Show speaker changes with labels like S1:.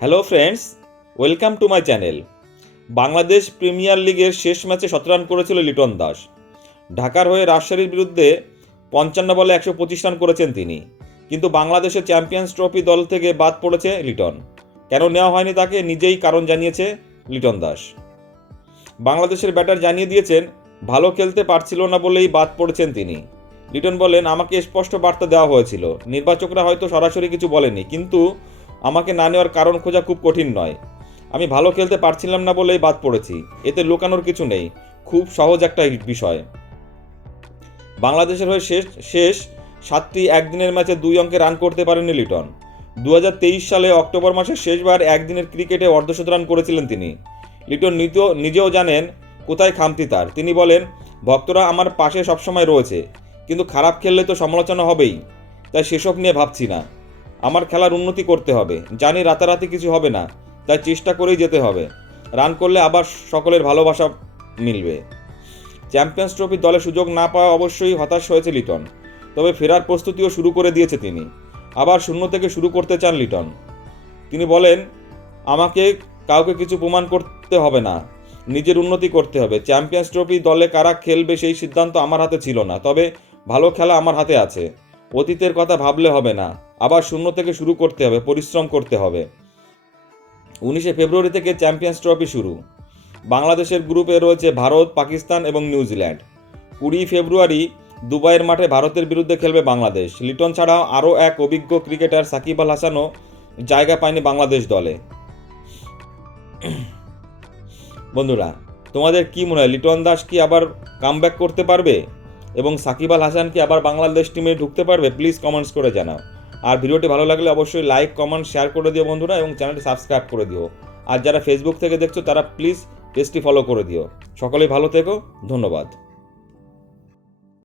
S1: Hello friends welcome to my channel Bangladesh premier লিগের শেষ ম্যাচে শতরান করেছিল লিটন দাস। ঢাকার হয়ে রাজশাহীর বিরুদ্ধে পঞ্চান্ন বলে একশো পঁচিশ রান করেছেন তিনি। কিন্তু বাংলাদেশের চ্যাম্পিয়ন্স ট্রফি দল থেকে বাদ পড়েছে লিটন। কেন নেওয়া হয়নি তাকে নিজেই কারণ জানিয়েছে লিটন দাস। বাংলাদেশের ব্যাটার জানিয়ে দিয়েছেন, ভালো খেলতে পারছিল না বলেই বাদ পড়েছেন তিনি। লিটন বলেন, আমাকে স্পষ্ট বার্তা দেওয়া হয়েছিল। নির্বাচকরা হয়তো সরাসরি কিছু বলেনি কিন্তু আমাকে না নেওয়ার কারণ খোঁজা খুব কঠিন নয়। আমি ভালো খেলতে পারছিলাম না বলেই বাদ পড়েছি। এতে লুকানোর কিছু নেই। খুব সহজ একটা বিষয়। বাংলাদেশের হয়ে শেষ শেষ সাতটি একদিনের ম্যাচে দুই অঙ্কে রান করতে পারেননি লিটন। দু হাজার তেইশ সালে অক্টোবর মাসের শেষবার একদিনের ক্রিকেটে অর্ধশত রান করেছিলেন তিনি। লিটন নিজেও নিজেও জানেন কোথায় খামতি তার। তিনি বলেন, ভক্তরা আমার পাশে সবসময় রয়েছে, কিন্তু খারাপ খেললে তো সমালোচনা হবেই। তাই সেসব নিয়ে ভাবছি না। আমার খেলার উন্নতি করতে হবে। জানি রাতারাতি কিছু হবে না, তাই চেষ্টা করেই যেতে হবে। রান করলে আবার সকলের ভালোবাসা মিলবে। চ্যাম্পিয়ন্স ট্রফি দলে সুযোগ না পাওয়া অবশ্যই হতাশ হয়েছে লিটন, তবে ফেরার প্রস্তুতিও শুরু করে দিয়েছে তিনি। আবার শূন্য থেকে শুরু করতে চান লিটন। তিনি বলেন, আমাকে কাউকে কিছু প্রমাণ করতে হবে না, নিজের উন্নতি করতে হবে। চ্যাম্পিয়ন্স ট্রফি দলে কারা খেলবে সেই সিদ্ধান্ত আমার হাতে ছিল না, তবে ভালো খেলা আমার হাতে আছে। অতীতের কথা ভাবলে হবে না। আবার শূন্য থেকে শুরু করতে হবে, পরিশ্রম করতে হবে। উনিশে ফেব্রুয়ারি থেকে চ্যাম্পিয়ন্স ট্রফি শুরু। বাংলাদেশের গ্রুপে রয়েছে ভারত, পাকিস্তান এবং নিউজিল্যান্ড কুড়ি ফেব্রুয়ারি দুবাইয়ের মাঠে ভারতের বিরুদ্ধে খেলবে বাংলাদেশ। লিটন ছাড়াও আরও এক অভিজ্ঞ ক্রিকেটার সাকিব আল হাসানও জায়গা পায়নি বাংলাদেশ দলে। বন্ধুরা, তোমাদের কি মনে হয়, লিটন দাস কি আবার কামব্যাক করতে পারবে? এবং সাকিব আল হাসান কি আবার বাংলাদেশ টিমে ঢুকতে পারবে? প্লিজ কমেন্টস করে জানাও। আর ভিডিওটি ভালো লাগলে অবশ্যই লাইক কমেন্ট শেয়ার করে দিও বন্ধুরা এবং চ্যানেলটি সাবস্ক্রাইব করে দিও। আর যারা ফেসবুক থেকে দেখছ, তারা প্লিজ পেজটি ফলো করে দিও। সকলেই ভালো থেকো, ধন্যবাদ।